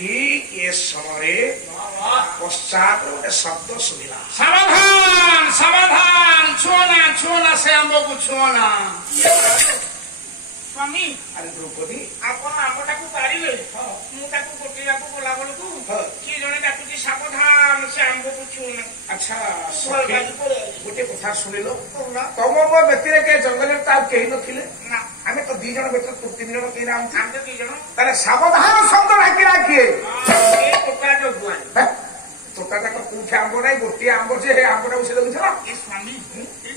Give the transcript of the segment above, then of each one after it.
ठीक ये समय पश्चात गोटे शब्द शुणा सावधान सावधान छुओना से आंब को छुओना स्वामी। अरे द्रौपदी आपण आंबटा को पारिले मुझे गोटेगा गला बेलू किए जड़े डाकुची सावधान से आंब को छुओना। अच्छा गोटे कथा शुणिल तुम मो व्यक्ति के जंगल कहीं नथिले आम तो दी जन व्यक्ति तू 3 जन कहीं नाम दी जन तारे सावधान शब्द डाकी राखिए टोका जो गुआ तोता जाक कोठी आंब ना गोटे आंब से आंबटा से लगुला स्वामी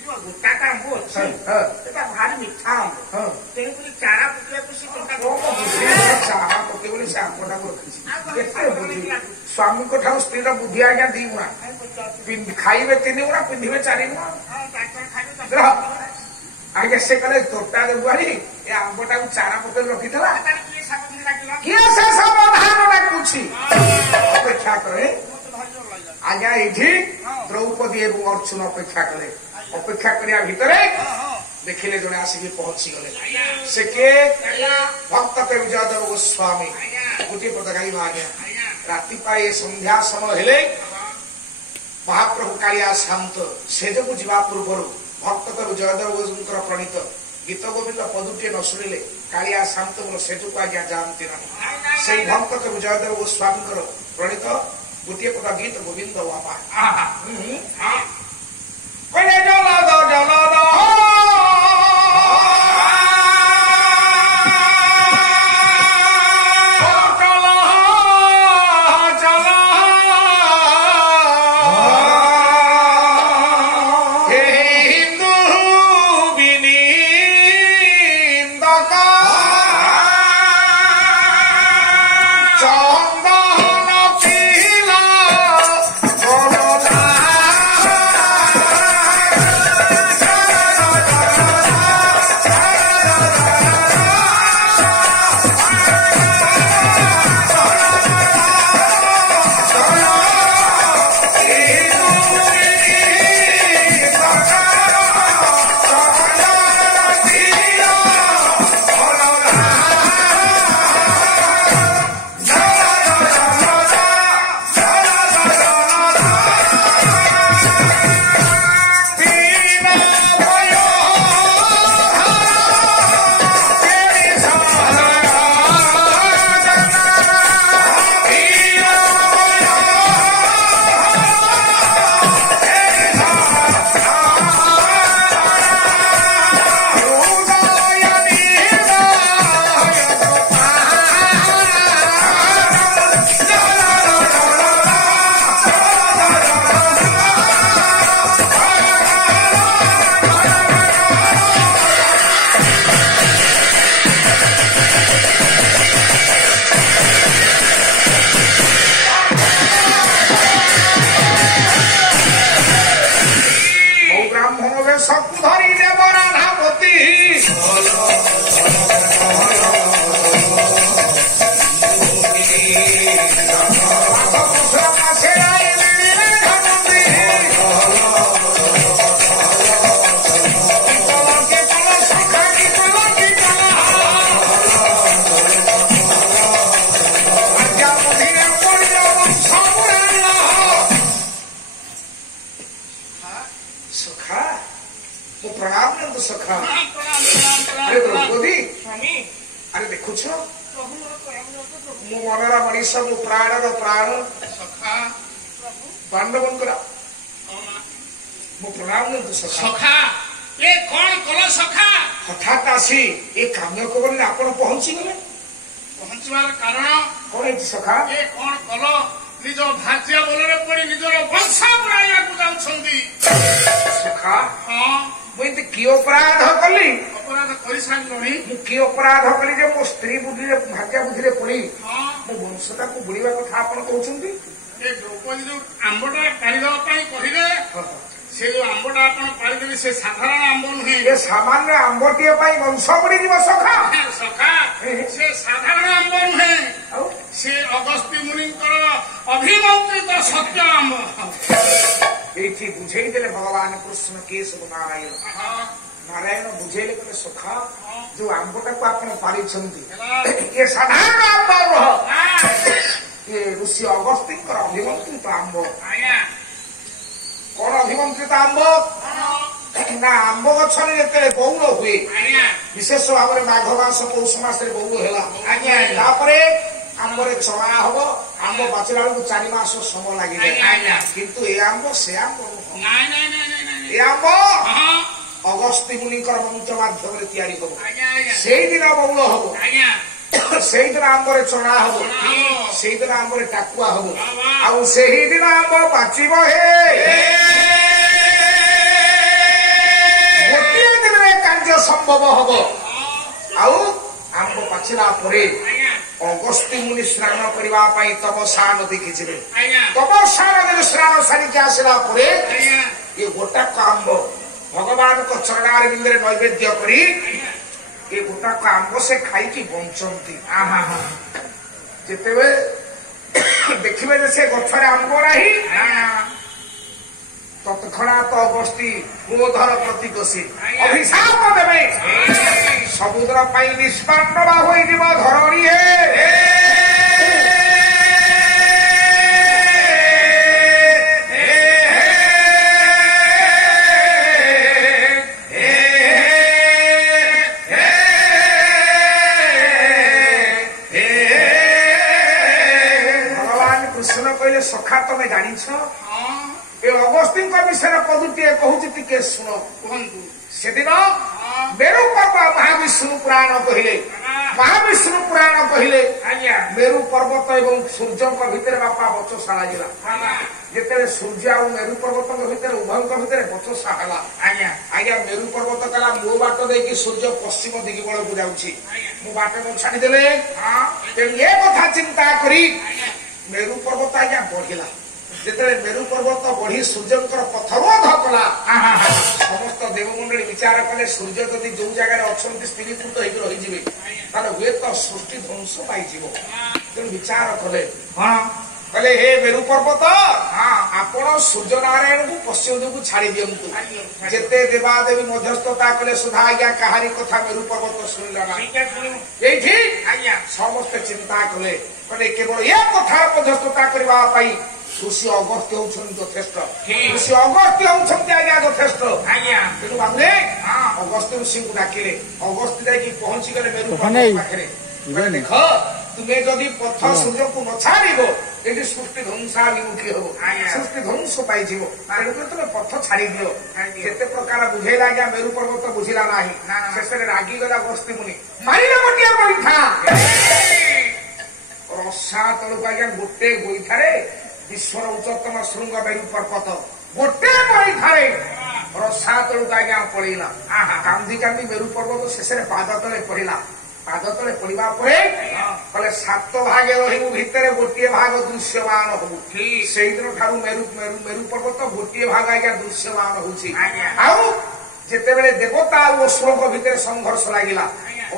जो गोटाका आंब अच्छे भारी मिठा आंब तेणुक चारा पकड़ा चारा पकेबली से आंबटा को रखी स्वामी को ठाऊ स्त्री बुद्धि आज्ञा 2 गुणा खाइबे 3 गुणा पिंधिबे 4 गुणा आगे से कले तोटा गुआरी ए आंबटा को चारा पके रखी थला किए से सावधान डाकुछि अपेक्षा करे आज्ञा ये द्रौपदी एवं अर्जुन अपेक्षा कले अपेक्षा करिया भितरे देखिले जड़े आसिक पहुंची गले से के भक्त के विजयदेव गोस्वामी गोटे पद गाइबा आज्ञा राति पाए संध्या समय हेले महाप्रभु कालिया शांत से जो जीवा पूर्व भक्त के विजयदेव प्रणीत गीत गोविंद पदुटे न शुणिले कालिया शांत बोल सेजु आज्ञा जानती ना से भक्त के विजयदेव गोस्वामी प्रणीत गोटे पद गीत गोविंद बाबा सामान्य आंबटीय वंश बुड़ी सखा से साधारण आंब नुहे से अगस्त्य मुनि अभिमंत्रित सत्य आंब ये बुझेदेले भगवान कृष्ण के सब नारायण नारायण बुझेले कहले सखा जो आंबटा को आप पारी ये साधारण आंब ଋଷି ଅଗସ୍ତ୍ୟଙ୍କର ଅଭିମନ୍ତ୍ରିତ ଆମ୍ବ। ଆଜ୍ଞା କଣ ଅଭିମନ୍ତ୍ରିତ ଆମ୍ବ ନା ଆମ୍ବ ଗଛରେ ଯେତେବେଳେ ବଉଳ ହୁଏ ଆଜ୍ଞା ବିଶେଷ ଭାବରେ ମାଘ ମାସ ପୌଷ ମାସରେ ବଉଳ ହେଲା ଆଜ୍ଞା ତାପରେ ଆମ୍ବରେ ଚଣା ହବ ଆମ୍ବ ପାଚିଲା ବେଳକୁ 4 ମାସ ସମୟ ଲାଗିଯାଏ ଆଜ୍ଞା କିନ୍ତୁ ଏ ଆମ୍ବ ସେ ଆମ୍ବ ନୁହଁ ନାଇଁ ନାଇଁ ନାଇଁ ନାଇଁ ଏ ଆମ୍ବ ହଁ ଅଗସ୍ତ୍ୟ ମୁନିଙ୍କର ମନ୍ତ୍ର ମାଧ୍ୟମରେ ତିଆରି ହବ ଆଜ୍ଞା ଆଜ୍ଞା ସେଇଦିନ ବଉଳ ହବ ଆଜ୍ଞା ସେଇଦିନ ଆମ୍ବରେ ଚଣା ହବ ସେଇଦିନ ଆମ୍ବରେ ଟାକୁଆ ହବ ଆଉ ସେହିଦିନ ଆମ୍ବ ପାଚିବ ହେ ଗୋଟିଏ ଦିନରେ କାର୍ଯ୍ୟ ସମ୍ଭବ ହବ ଆଉ ଆମ୍ବ ପାଚିଲା ପରେ ଅଗସ୍ତ୍ୟ ମୁନି ସ୍ନାନ କରିବା ପାଇଁ ତମସା ନଦୀକି ଯିବେ ତମସା ନଦୀରେ ସ୍ନାନ ସାରିକି ଆସିଲା ପରେ ଏ ଗୋଟାକ ଆମ୍ବ ଭଗବାନଙ୍କ ଚରଣାରବିନ୍ଦରେ ନୈବେଦ୍ୟ କରି ଏ ଗୋଟାକ ଆମ୍ବ ସେ ଖାଇକି ବଞ୍ଚନ୍ତି ଯେତେବେଳେ ଦେଖିବେ ଯେ ସେ ଗଛରେ ଆମ୍ବ ନାହିଁ ତତ୍କ୍ଷଣାତ ଅଗସ୍ତ୍ୟ କ୍ରୋଧର ପ୍ରତିକୋଷୀ ଅଭିଶାପ ଦେବେ ସମୁଦ୍ର ପାଇଁ ନିଷ୍ପାଣ୍ଡବା ହୋଇଯିବ ଧରଣୀ ଭଗବାନ କୃଷ୍ଣ କହିଲେ ସଖା ତମେ ଜାଣିଛ ଏ ଅଗସ୍ତ୍ୟଙ୍କ ବିଷୟରେ ପଦୁଟିଏ କହୁଛି ଟିକେ ଶୁଣ କୁହନ୍ତୁ ସେଦିନ ମେରୁ ପର୍ବ ମହାବିଷ୍ଣୁ ପୁରାଣ କହିଲେ ମହାବିଷ୍ଣୁ ପୁରାଣ କହିଲେ ଆଜ୍ଞା ମେରୁ ପର୍ବତ ଏବଂ ସୂର୍ଯ୍ୟଙ୍କ ଭିତରେ ବାପା ବଚସା ଲାଗିଲା ଯେତେବେଳେ ସୂର୍ଯ୍ୟ ଆଉ ମେରୁ ପର୍ବତଙ୍କ ଭିତରେ ଉଭୟଙ୍କ ଭିତରେ ବଚସା ହେଲା ଆଜ୍ଞା ଆଜ୍ଞା ମେରୁ ପର୍ବତ କଲା ମୋ ବାଟ ଦେଇକି ସୂର୍ଯ୍ୟ ପଶ୍ଚିମ ଦିଗକୁ ଯାଉଛି ମୁଁ ବାଟ ଛାଡିଦେଲେ ତେଣୁ ଏ କଥା ଚିନ୍ତା କରି ମେରୁ ପର୍ବତ ଆଜ୍ଞା ବଢିଲା ଯେତେବେଳେ ମେରୁ ପର୍ବତ ବଢି ସୂର୍ଯ୍ୟଙ୍କର ପଥରୋଧ କଲା ସମସ୍ତ ଦେବମଣ୍ଡଳୀ ବିଚାର କଲେ ସୂର୍ଯ୍ୟ ଯଦି ଯୋଉ ଜାଗାରେ ଅଛନ୍ତି ସ୍ଥିରୀକୃତ ହେଇକି ରହିଯିବେ ତାହେଲେ ହୁଏତ ସୃଷ୍ଟି ଧ୍ୱଂସ ପାଇଯିବ ତେଣୁ ବିଚାର କଲେ କହିଲେ ହେ ମେରୁ ପର୍ବତ ଆପଣ ସୂର୍ଯ୍ୟ ନାରାୟଣଙ୍କୁ ପଶ୍ଚିମ ଦିଗକୁ ଛାଡି ଦିଅନ୍ତୁ ଯେତେ ଦେବାଦେବୀ ମଧ୍ୟସ୍ଥତା କଲେ ସୁଧା ଆଜ୍ଞା କାହାରି କଥା ମେରୁ ପର୍ବତ ଶୁଣିଲା ନାହିଁ ଏଇଠି ଆଜ୍ଞା ସମସ୍ତେ ଚିନ୍ତା କଲେ କହିଲେ କେବଳ ଏ କଥାର ମଧ୍ୟସ୍ଥତା କରିବା ପାଇଁ ଋଷି ଅଗସ୍ତ୍ୟ ହଉଛନ୍ତି ଯଥେଷ୍ଟ ଋଷି ଅଗସ୍ତ୍ୟ ହଉଛନ୍ତି ଆଜ୍ଞା ଯଥେଷ୍ଟ ତେଣୁ ବାବୁରେ ଅଗସ୍ତ୍ୟ ଋଷିଙ୍କୁ ଡାକିଲେ ଅଗସ୍ତ୍ୟ ଯାଇକି ପହଞ୍ଚିଗଲେ ମେରୁ ପର୍ବତ ପାଖରେ ଦେଖ ତୁମେ ଯଦି ପଥ ସୂର୍ଯ୍ୟକୁ ନ ଛାଡ଼ିବ ଏଠି ସୃଷ୍ଟି ଧ୍ୱଂସାଭିମୁଖୀ ହବ ସୃଷ୍ଟି ଧ୍ୱଂସ ପାଇଯିବ ତେଣୁକରି ତୁମେ ପଥ ଛାଡି ଦିଅ ଯେତେ ପ୍ରକାର ବୁଝେଇଲା ଆଜ୍ଞା ମେରୁ ପର୍ବତ ବୁଝିଲା ନାହିଁ ଶେଷରେ ରାଗିଗଲା ଅଗସ୍ତ୍ୟ ମୁନି ମାରିଲେ ଗୋଟିଏ ଗୋଇଠା ରସା ତଳକୁ ଆଜ୍ଞା ଗୋଟେ ଗୋଇଠାରେ ବିଶ୍ୱର ଉଚ୍ଚତମ ଶୃଙ୍ଗ ମେରୁ ପର୍ବତ ଗୋଟେ ଗୋଇଠାରେ ରସା ତଳକୁ ଆଜ୍ଞା ପଳେଇଲା କାନ୍ଦି କାନ୍ଦି ମେରୁ ପର୍ବତ ଶେଷରେ ପାଦ ତଳେ ପଡିଲା ପାଦ ତଳେ ପଡିବା ପରେ କହିଲେ 7 ଭାଗେ ରହିବୁ ଭିତରେ ଗୋଟିଏ ଭାଗ ଦୃଶ୍ୟମାନ ହବୁ ସେଇଦିନ ଠାରୁ ମେରୁ ପର୍ବତ ଗୋଟିଏ ଭାଗ ଆଜ୍ଞା ଦୃଶ୍ୟମାନ ହଉଛି ଆଉ ଯେତେବେଳେ ଦେବତା ଆଉ ଅସୁରଙ୍କ ଭିତରେ ସଂଘର୍ଷ ଲାଗିଲା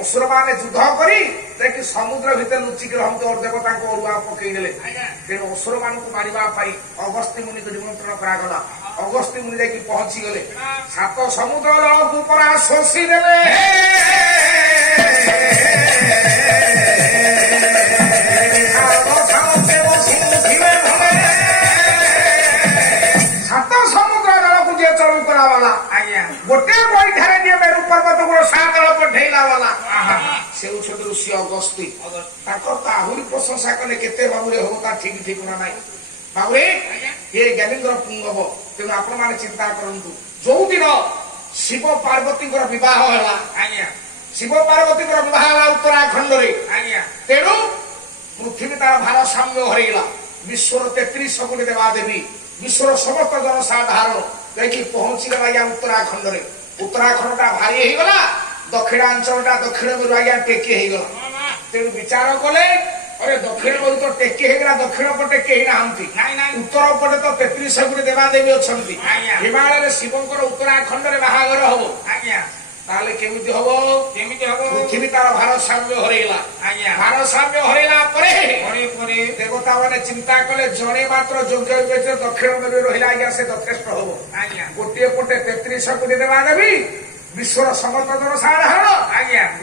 ଅସୁର ମାନେ ଯୁଦ୍ଧ କରି ଯାଇକି ସମୁଦ୍ର ଭିତରେ ଲୁଚିକି ରହନ୍ତି ଦେବତାଙ୍କୁ ଅରୁଆ ପକେଇଦେଲେ ତେଣୁ ଅସୁର ମାନଙ୍କୁ ମାରିବା ପାଇଁ ଅଗସ୍ତ୍ୟ ମୁନିକୁ ନିମନ୍ତ୍ରଣ କରାଗଲା ଅଗସ୍ତ୍ୟ ମୁନି ଯାଇକି ପହଞ୍ଚିଗଲେ 7 ସମୁଦ୍ର ଜଳକୁ ପରା ଶୋଷି ଦେଲେ ଗୋଟେ ବୈଠାରେ ଯିଏ ମେରୁ ପର୍ବତକୁ ସାତଳ ପଠେଇଲା ବାଲା ସେ ହଉଛନ୍ତି ଋଷି ଅଗସ୍ତ୍ୟ ତାଙ୍କର ତ ଆହୁରି ପ୍ରଶଂସା କଲେ କେତେ ବାବୁରେ ହବ ତା ଠିକ ଠିକଣା ନାହିଁ ବାବୁରେ ଏ ଜ୍ଞାନୀଙ୍କର ପୁଙ୍ଗବ ତେଣୁ ଆପଣମାନେ ଚିନ୍ତା କରନ୍ତୁ ଯୋଉଦିନ ଶିବ ପାର୍ବତୀଙ୍କର ବିବାହ ହେଲା ଶିବ ପାର୍ବତୀଙ୍କର ବିବାହ ହେଲା ଉତ୍ତରାଖଣ୍ଡରେ ତେଣୁ ପୃଥିବୀ ତାର ଭାରସାମ୍ୟ ହରେଇଲା ବିଶ୍ୱର 33 କୋଟି ଦେବାଦେବୀ ବିଶ୍ୱର ସମସ୍ତ ଜନସାଧାରଣ ଯାଇକି ପହଞ୍ଚିଗଲା ଆଜ୍ଞା ଉତ୍ତରାଖଣ୍ଡରେ ଉତ୍ତରାଖଣ୍ଡଟା ଭାରି ହେଇଗଲା ଦକ୍ଷିଣାଞ୍ଚଳଟା ଦକ୍ଷିଣ ମେରୁ ଆଜ୍ଞା ଟେକି ହେଇଗଲା ତେଣୁ ବିଚାର କଲେ अरे दक्षिण बरु तो टेके हेगला दक्षिण पटे केही नाहंती उत्तर पटे तो 33 गुडी देवादेवी अछंती हिमालय रे शिवंकर उत्तराखंड रे बाहागर हबो ताले केमिति हबो पृथ्वी तार भारसाम्य हरेला भारसाम्य हरेला परे देवता माने चिंता कले जणे मात्र योग्य व्यक्ति दक्षिण में रहिला आज्ञा से यथेष्ट हबो गोटे पटे 33 गुडी देवादेवी विश्वर समस्त जनसाधारण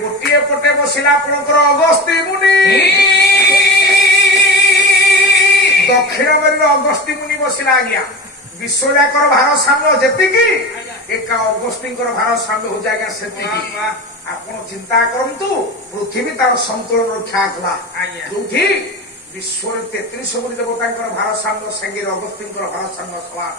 गोटे पटे बसिला आपणकर अगस्त्य मुनि ଦକ୍ଷିଣ ମେରୁର ଅଗସ୍ତି ମୁନି ବସିଲା ଆଜ୍ଞା ବିଶ୍ୱଯାକର ଭାରସାମ୍ୟ ଯେତିକି ଏକା ଅଗସ୍ତିଙ୍କର ଭାରସାମ୍ୟ ହଉଛି ଆଜ୍ଞା ସେତିକି ଆପଣ ଚିନ୍ତା କରନ୍ତୁ ପୃଥିବୀ ତାର ସନ୍ତୁଳନ ରକ୍ଷା କଲା ଯୋଉଠି ବିଶ୍ୱରେ 33 କୋଟି ଦେବତାଙ୍କର ଭାରସାମ୍ୟ ସାଙ୍ଗରେ ଅଗସ୍ତିଙ୍କର ଭାରସାମ୍ୟ ସମାନ